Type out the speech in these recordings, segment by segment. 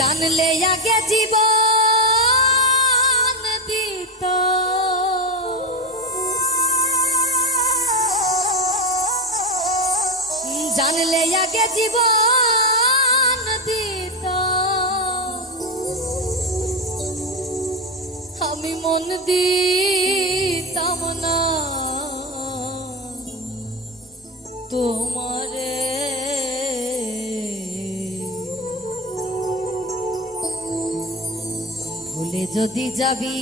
জানলে আগে জীবন দিত, জানলে আগে জীবন দিত, আমি মন দিতাম না তোমারে। ভুলে যদি যাবি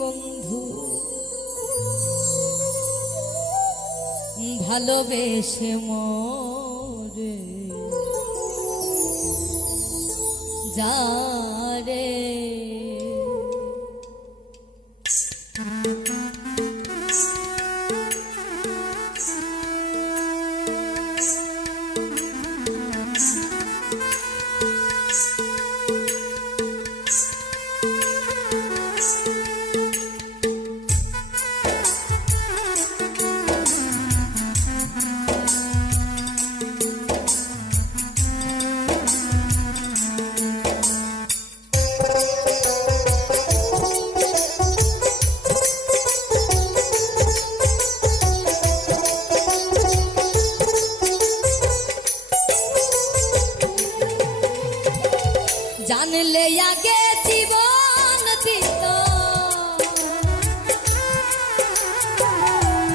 বন্ধু ভালোবেসে মরে যা রে। জানলে আগে জীবন দিত,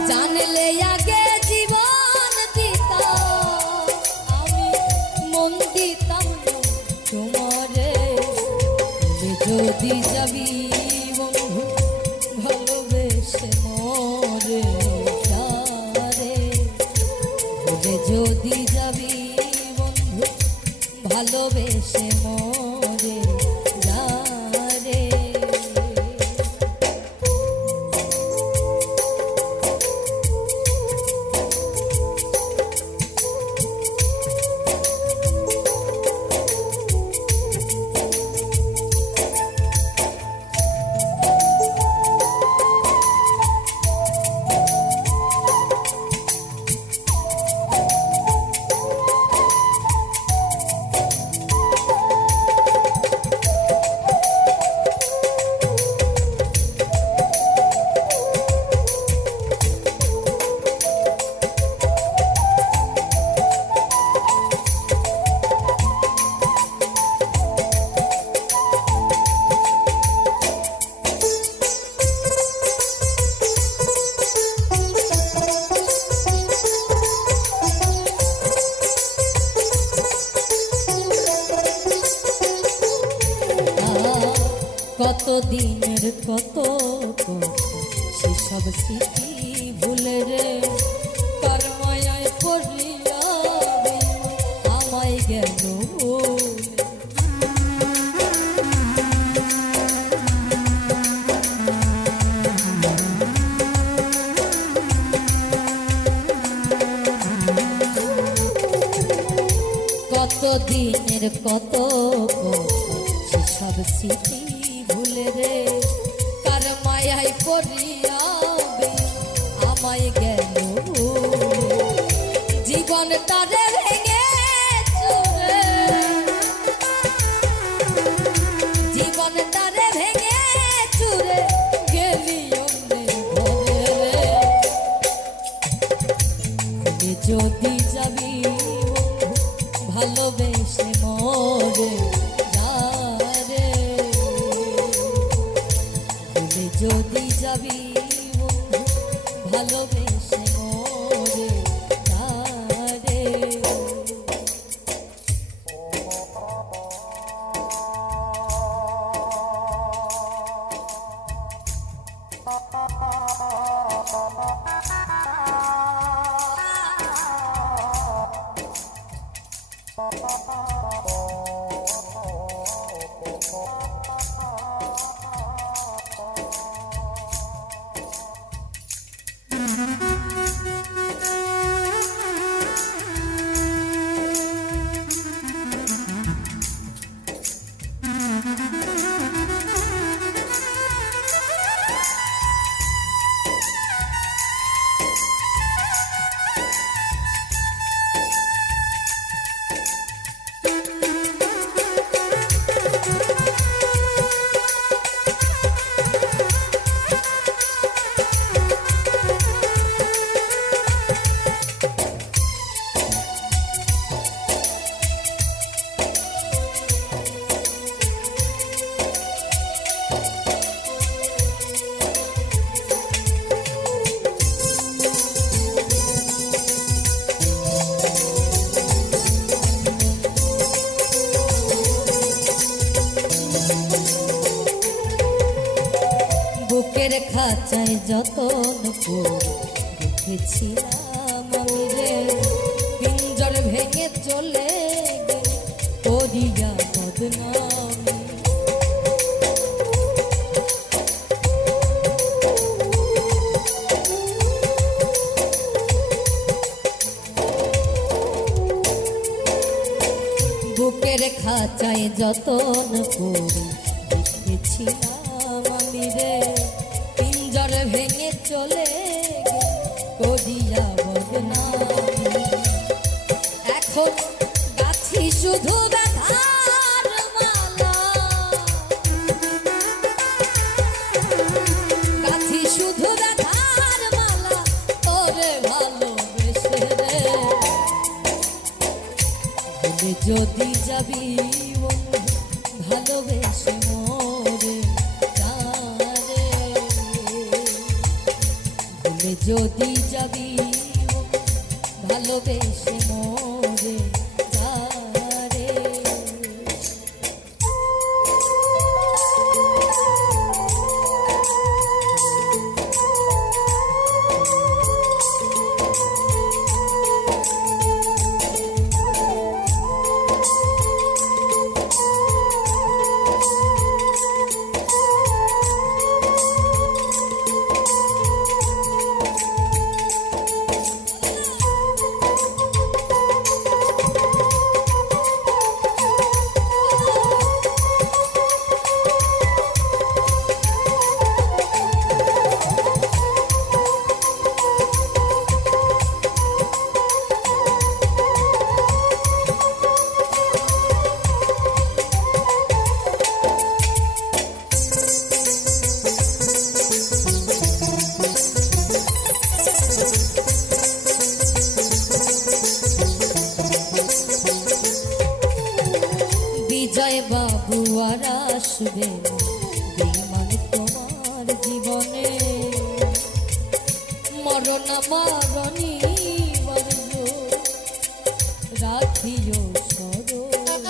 জানলে আগে জীবন দিত, আমি মন দিতাম তোমারে। যদি যাবি বন্ধু ভালোবেসে মরে যারে, যদি যাবি বন্ধু ভালোবেসে মরে যারে। কত দিনের কত সেসব স্মৃতি ভুলে রে, কার মায়ায় পড়িয়া আমায় গেল। কত দিনের কত সেসব স্মৃতি ভুলে রে, কার মায়ায় পড়িয়া আমায় গেল। জীবন তারে ভেঙে চুরে, জীবন তারে ভেঙে চুরে গেলি ঘরে। যদি যাবি ভালোবেসে মরে যারে, যদি যাবি ভালোবেসে মরে যারে। খাঁচায় যতন করে রেখেছিলাম আমি রে, পিঞ্জর ভেঙে চলে গেল করিয়া বদনামি। বুকের খাঁচায় যতন করে রেখেছিলাম আমি রে, পিঞ্জর ভেঙে চলে গেল করিয়া বদনামি। এখন গাছি শুধু ব্যথার মালা, গাছি শুধু ব্যথার মালা, তোরে ভালোবেসে রে। ভুলে যদি যাবি বন্ধু ভালোবেসে মোরে যারে, ভুলে যদি যাবি বন্ধু ভালোবেসে মোরে যারে। বিজয় বাবু আর আসবে না বেঈমান তোমার জীবনে, মরণ মরণী বর্জ রাখিও স্মরণ।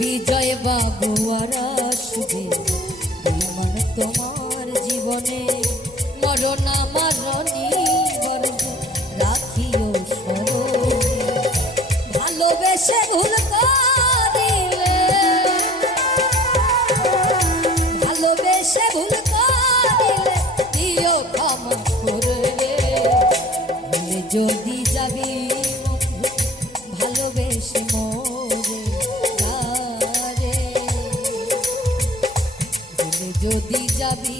বিজয় বাবু আর আসবে বেঈমান তোমার জীবনে, মরণ মরণী বর্জ রাখিও স্মরণে। ভালোবেসে ভুল করিলে, ভালোবেসে ভুল করিলে দিও ক্ষমা করে রে। ভুলে যদি যাবি বন্ধু ভালোবেসে মোরে যারে, ভুলে যদি যাবি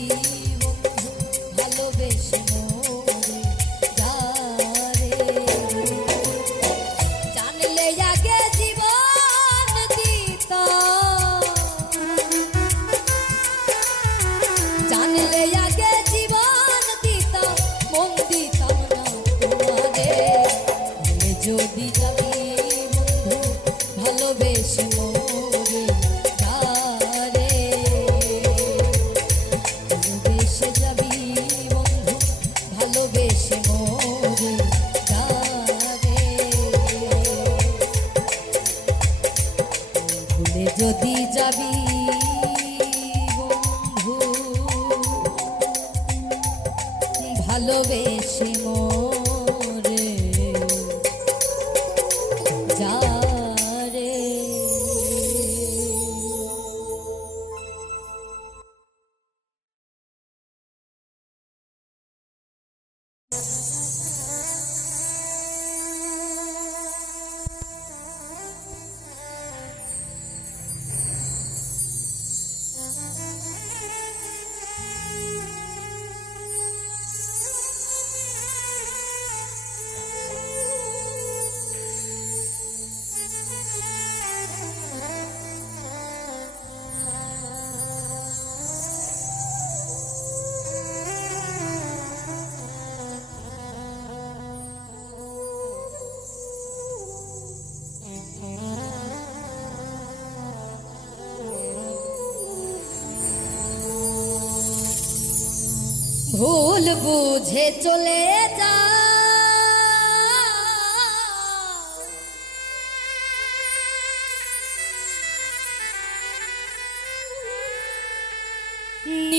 বন্ধু ভালোবেসে মোরে যারে। জানলে আগে জীবন দিতাম, জানলে আগে জীবন দিতাম, মন দিতাম না তোমারে। ভুলে যদি যাবি বন্ধু ভালোবেসে মোরে যারে, ভালোবেসে যাবি বন্ধু ভালোবেসে মোরে যারে। ভুলে যদি যাবি বন্ধু ভালোবেসে মোরে যারে। ভুল বুঝে চলে যা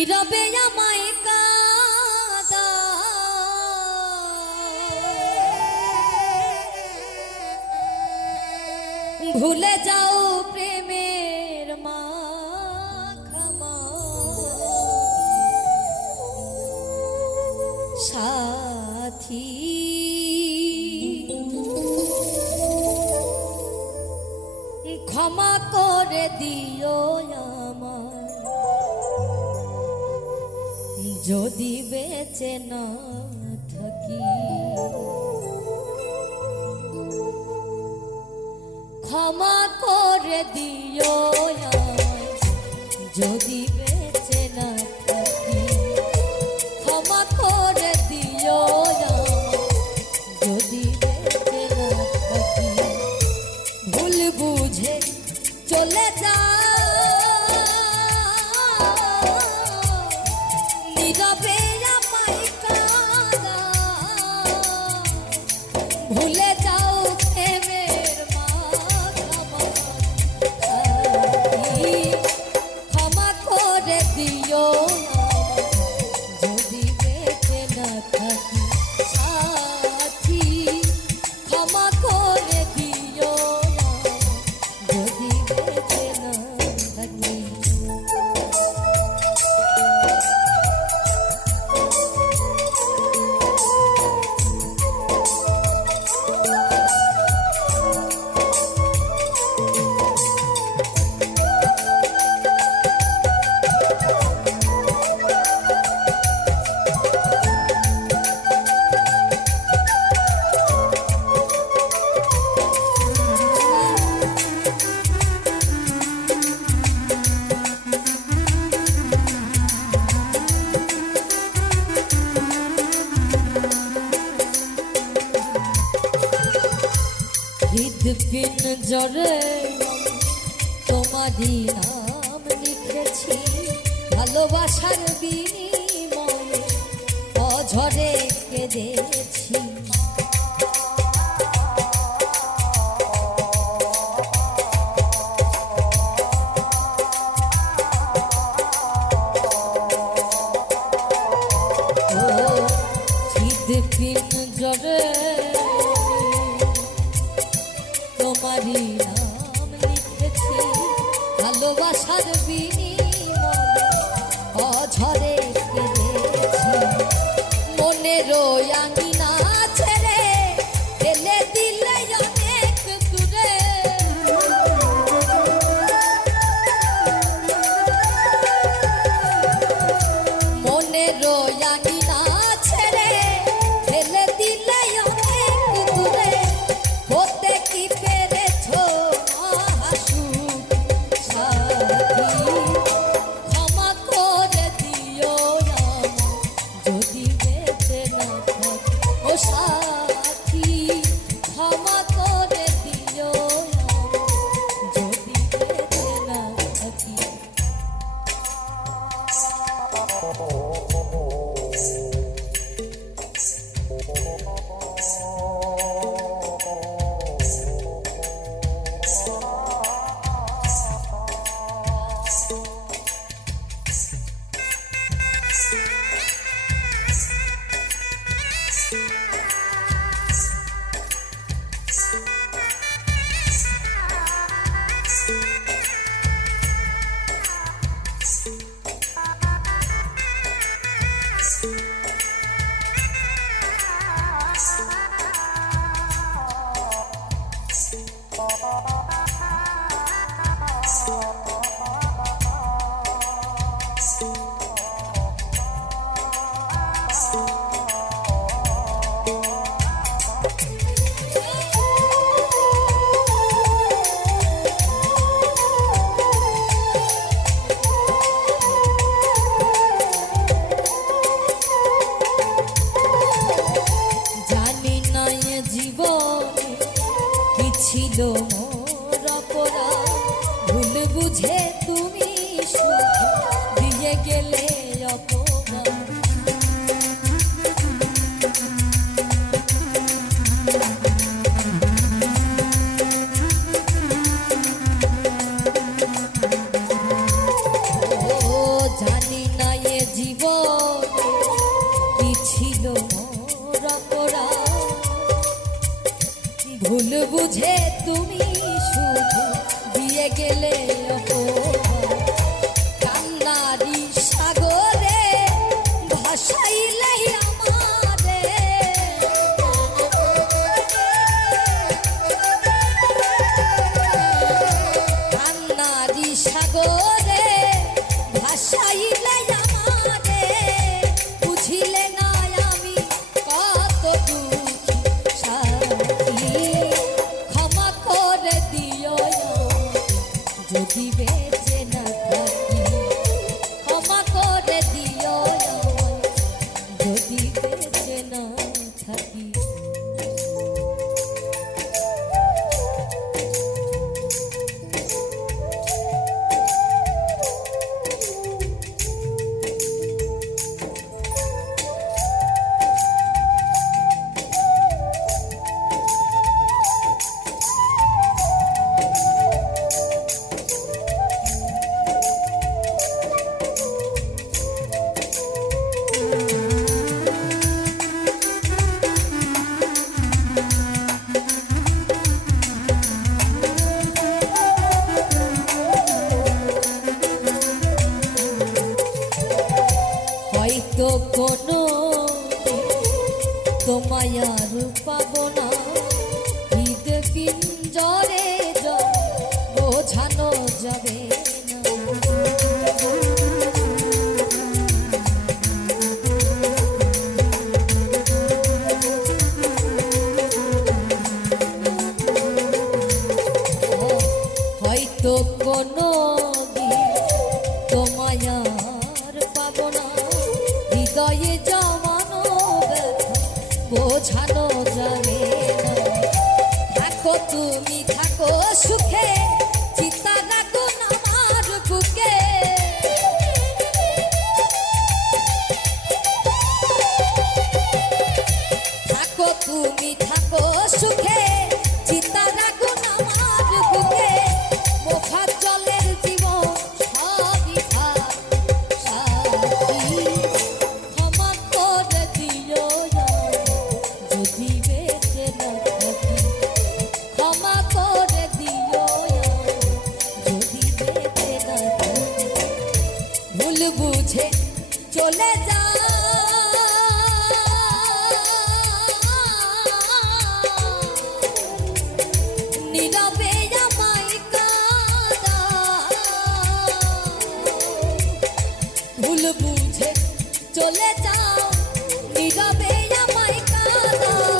নীরবে আমায় কাঁদা ভুলে যাও প্রেমের মাখামা সাথী ক্ষমা করে দিও আমায় যদি বেঁচে না থাকি ক্ষমা করে দিও আমায় যদি বেঁচে না থাকি ক্ষমা করে দিও আমায় যদি বেঁচে না থাকি ভুল বুঝে চলে যা নীরবে আমায় কাঁদা ভুলে যাও প্রেমের মাখামা ক্ষমা করে দিও যদি বেঁচে না থাকি সাথী ক্ষমা করে দিও যদি বেঁচে না থাকি হৃদপিন জরে তোমারই নাম লিখেছি ভালোবাসার বিনিময়ে অঝরে কেঁদেছি হৃদপিন জরে তোমারই নাম লিখেছি ভালোবাসার বিনিময়ে অঝরে কেঁদেছি মনের আঙিনা ছেড়ে ফেলে দিলে অনেক দূরে মনের আঙিনা ছেড়ে ফেলে দিলে অনেক দূরে হতে কি পেরেছ মহাসুখ সাথী ক্ষমা করে দিও যদি বেঁচে না থাকি ও সাথী ক্ষমা করে দিও যদি বেঁচে না থাকি ছিল মোর অপরাধ ভুল বুঝে তুমি সুখ দিয়ে গেলে অপমান ও জানি না এ ভুল বুঝে তুমি শুধু দিয়ে গেলে অপমান। কান্নারি সাগরে ভাসাইলে আমারে, কান্নারি সাগরে ভাসাইলে আমারে, বুঝিলে না আমি কত দুঃখী সাথী। ক্ষমা করে দিও যদি বেঁচে না থাকি, ক্ষমা করে দিও যদি বেঁচে না থাকি। হয়তো কোনো তোমায় আর পাবো না, হৃদ পিঞ্জরে বোঝানো যাবে না। হয়তো কোনো তোমায় আর পাবো না, হৃদয়ে জমানো ব্যথা বোঝানো যাবে না। থাকো তুমি থাকো সুখে, চিতা রাখো আমার বুকে। থাকো তুমি থাকো সুখে, চিতা রাখো আমার বুকে। মোখা জলের জীবন সবই থাক সাথী। ক্ষমা করে দিও যদি বেঁচে না থাকি, ক্ষমা করে দিও যদি বেঁচে না থাকি। ভুল বুঝে চলে যা, নীরবে আমায় কাঁদাও। ভুল বুঝে চলে যাও, নীরবে আমায় কাঁদাও।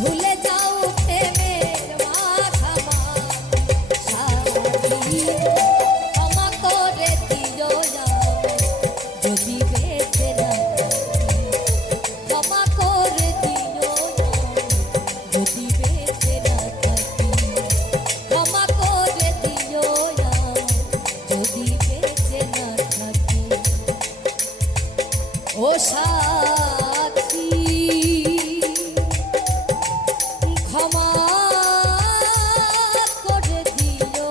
ভুলে যাও প্রেমের মাখামাখি সাথী। ক্ষমা করে দিও যদি বেঁচে না থাকি, ক্ষমা করে দিও যদি বেঁচে না থাকি। ক্ষমা করে দিও যদি বেঁচে না থাকি। ও সাথী ক্ষমা করে দিও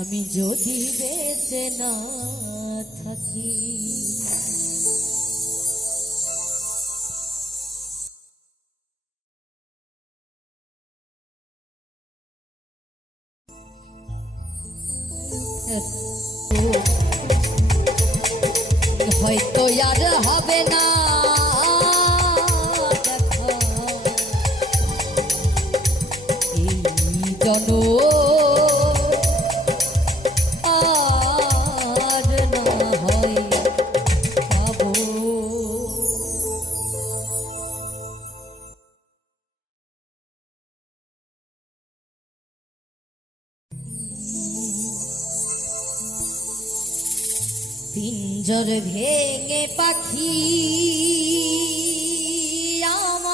আমি যদি বেঁচে না থাকি। হয়তো আর হবে না দেখা এই আর না হয় পাবো। পিঞ্জর ভেঙে পাখি আমার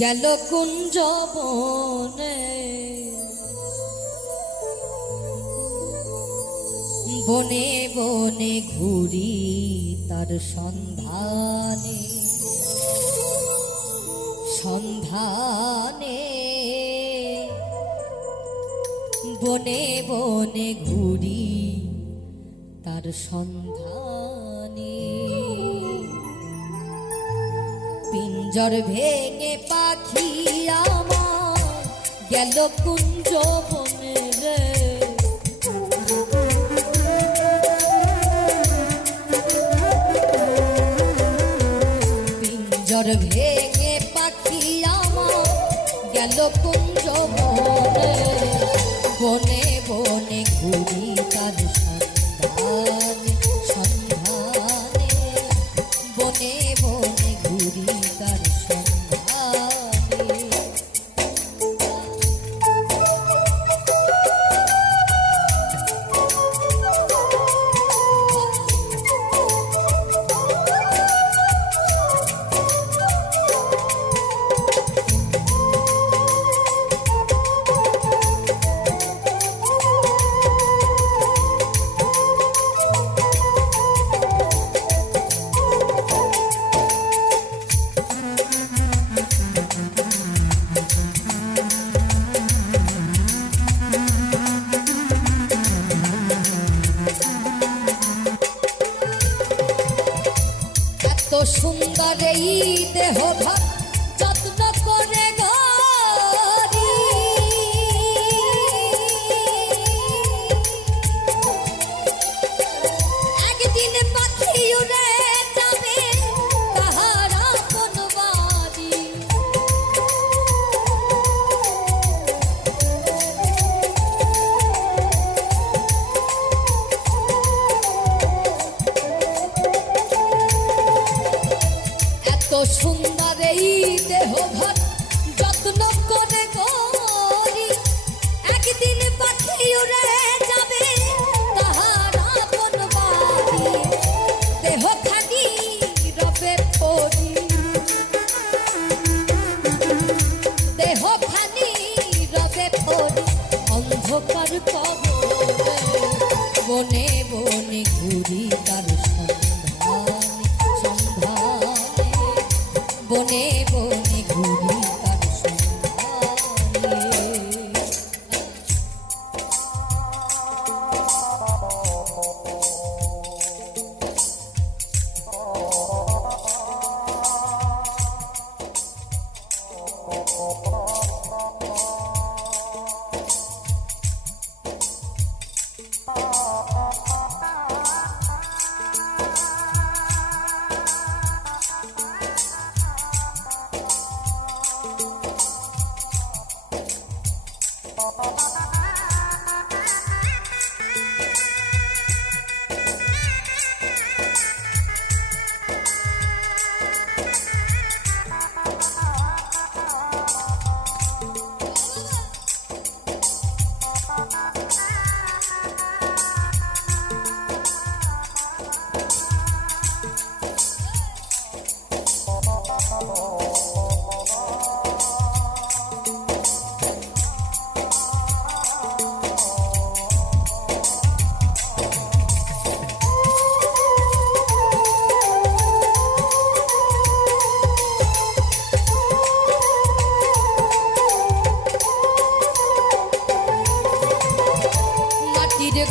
গেল কুঞ্জ বনে, বনে বনে ঘুরি তার সন্ধানে, সন্ধানে বনে বনে ঘুরি তার সন্ধানে। পিঞ্জর ভেঙে পাখি আমার গেল কুঞ্জ বনে রে। পিঞ্জর ভেঙে পাখি আমার গেল কুঞ্জ বনে। বনে বনে ঘুরি তার সন্ধানে সন্ধানে। বনে বনে ঘুরি তার সন্ধানে। সুন্দর এই দেহ ভাব যত্ন করে গড়ি। একদিন পাখি উড়ে যাবে তাহার আপন বাড়ি। সুন্দর এই দেহ ভার যত্ন করে করি। একদিন পাখি উড়ে যাবে তাহার আপন বাড়ি। দেহ খানি রবে পরি। দেহ খানি রবে পরি অন্ধকার কবরে। বনে বনে ঘুরি তার সন্ধানে সন্ধানে। বনে বনে ঘুরি তার সন্ধানে।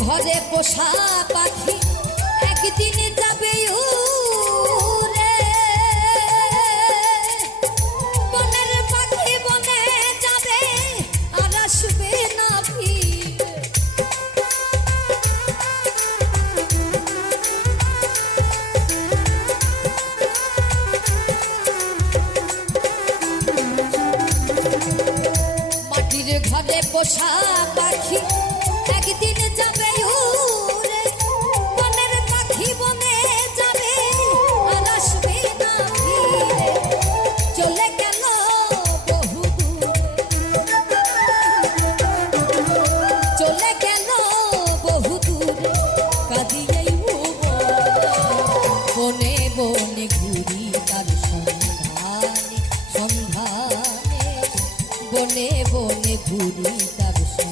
ঘরে পোষা পাখি একদিন যাবে উড়ে। বনের পাখি বনে যাবে আর আসবে না ফিরে। মাটির ঘরে পোষা পাখি একদিন যাবে উড়ে। বনের পাখি বনে যাবে আর আসবে না ফিরে। চলে গেল বহু দূরে। চলে গেল বহু দূরে কাঁদিয়েই বনে বনে ঘুরি তার সন্ধানে সন্ধানে। বনে বনে ঘুরি তার সন্ধানে।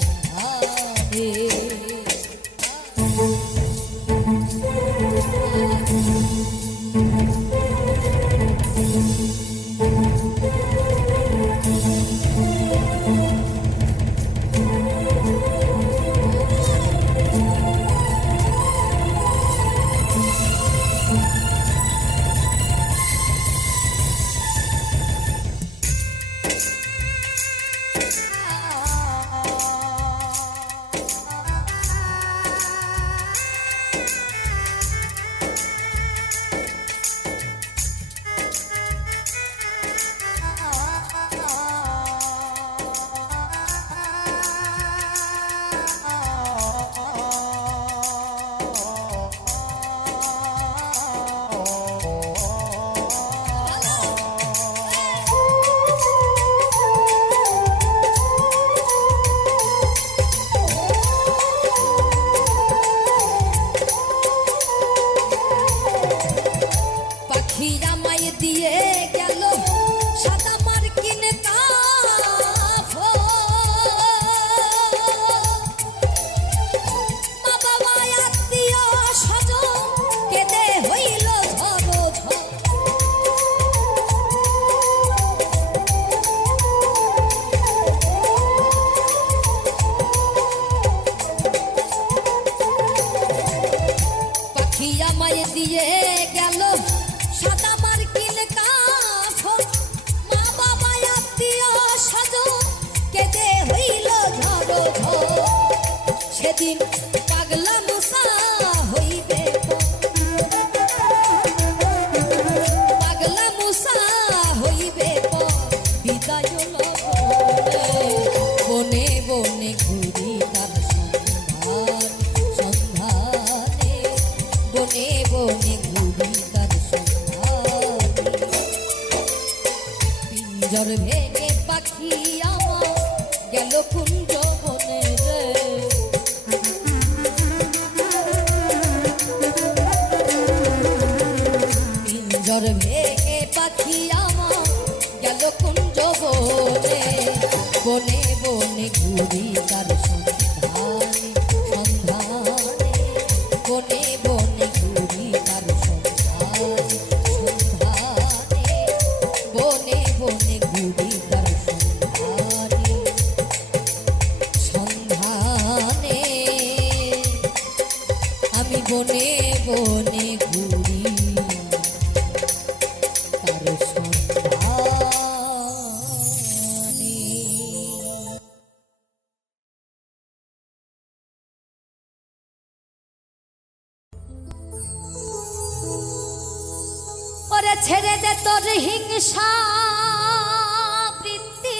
গায়ে দিয়ে গেল সাদা মার্কিন কাফন, মা বাবা আত্মীয় স্বজন কেঁদে হইল ঝড় ঝড়। সেদিন পাগলা মুসা হইবে পাগলা মুসা হইবে বিদায় বনে বনে ঘুরি তার সন্ধান সন্ধানে, বনে বনে ঘুরি তার সন্ধানে। পিঞ্জর ভেঙে পাখি আমার গেল কুঞ্জ বনে রে, পিঞ্জর ভেঙে পাখি আমার গেল কুঞ্জ বনে, বনে বনে ঘুরি তার সন্ধানে সন্ধানে, বনে বনে ঘুরি তার সন্ধানে সন্ধানে, বনে বনে ঘুরি তার সন্ধানে সন্ধানে। আমি বনে বনে ঘুরি তার সন্ধানে। ওরে ছেড়ে দে তোর হিংসা বৃত্তি,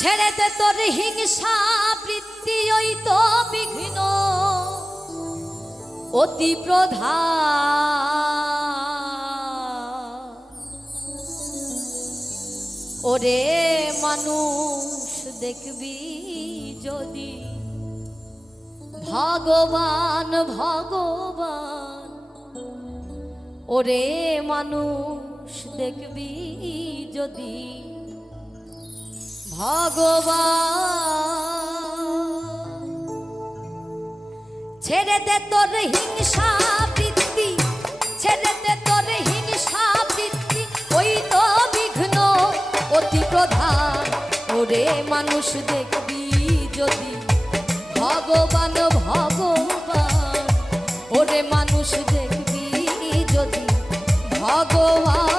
ছেড়ে দে তোর হিংসা বৃত্তি, ওই তো বিঘ্ন অতি প্রধান। ওরে মানুষ দেখবি যদি ভগবান ভগবান, ওরে মানুষ দেখবি যদি ভগবান। ছেড়ে দে তোর হিংসা বৃত্তি, ছেড়ে দে তোর হিংসা বৃত্তি, ওই তো বিঘ্ন অতি প্রধান। ওরে মানুষ দেখবি যদি ভগবান ভগবান, ওরে মানুষ দেখবি যদি ভগবান।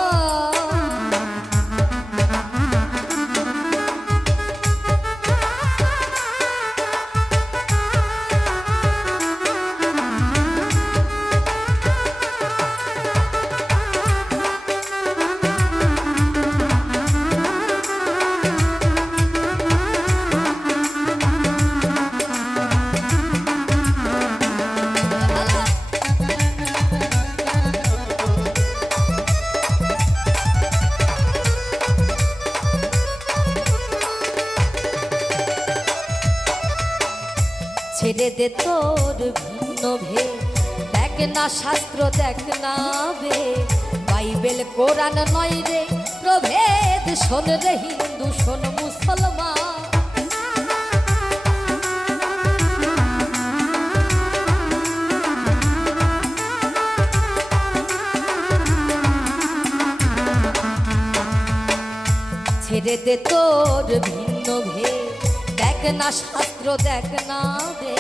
ছেড়ে দে তোর ভিন্ন ভেদ, দেখ না শাস্ত্র দেখ না বে, বাইবেল কোরআন নয় রে প্রভেদ। শোন রে হিন্দু শোন মুসলমান, ছেড়ে দে তোর ভিন্ন ভেদ, দেখ না শাস্ত্র দেখ না রে,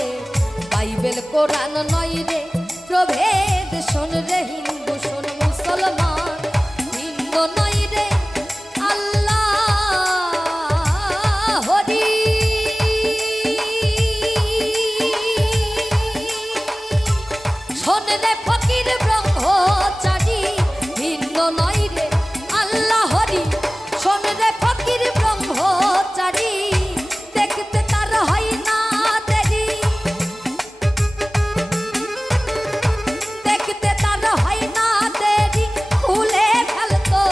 বাইবেল কোরআন নয় রে প্রভেদ। শোন রে হিন্দু শোন মুসলমান, হিন্দু নয় রে আল্লাহ হরি, শোন রে ফকির ব্রহ্মচারী, হিন্দু নয় রে আল্লাহ হরি, শোন রে ফকির ব্রহ্মচারী। দেখতে তার হয় না দেরি, দেখতে তার হয় না দেরি, খুলে ফেলতো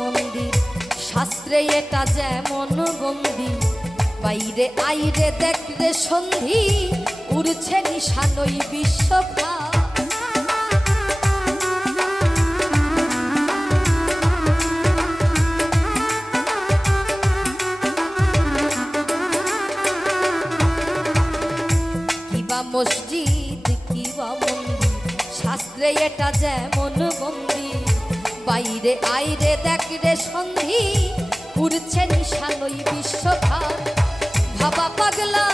মন্দির, শাস্ত্রে এটা যেমন বন্দি, বাইরে আইরে দেখলে সন্ধি, উড়ছে নিশানই বিশ্বভা। কিবা মসজিদ কিবা মন্দির, শাস্ত্রে এটা যেমন বন্দি, বাইরে আইরে দেখলে সন্ধি, উড়ছে নিশানই বিশ্বভা। ভাবা পাগলা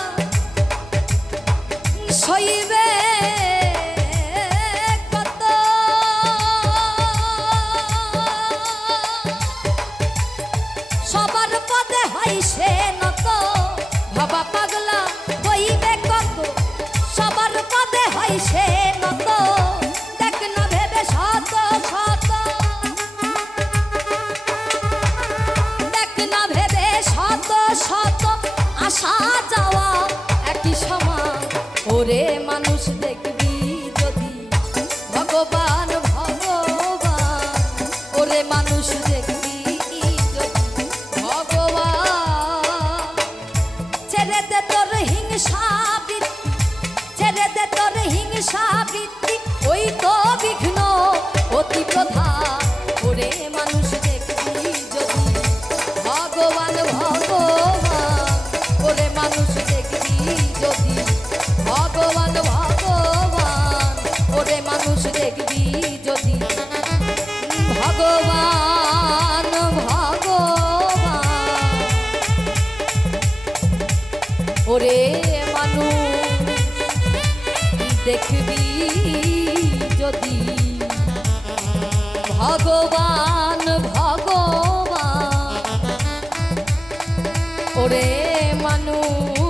সইবে কত, সবার পদে হয় সে নত। ভাবা পাগলা হইবে কত, সবার পদে হয় সে নত। দেখ না ভেবে শত শত, দেখ না ভেবে শত শত আসা যাওয়া একই সমান। ওরে মানুষ দেখবি যদি ভগবান ভগবান, ওরে মানুষ দেখবি যদি ভগবান। ছেড়ে দে তোর হিংসা বৃত্তি, ছেড়ে দে তোর হিংসা বৃত্তি, ওই তো বিঘ্ন অতি প্রধান। ওরে মানুষ দেখবি যদি ভগবান ভগবান, ওরে মানুষ দেখবি যদি ভগবান ভগবান, ওরে মানুষ দেখবি যদি ভগবান ভগবান, ওরে মানুষ দেখবি যদি ভগবান ভগবান, ওরে মানুষ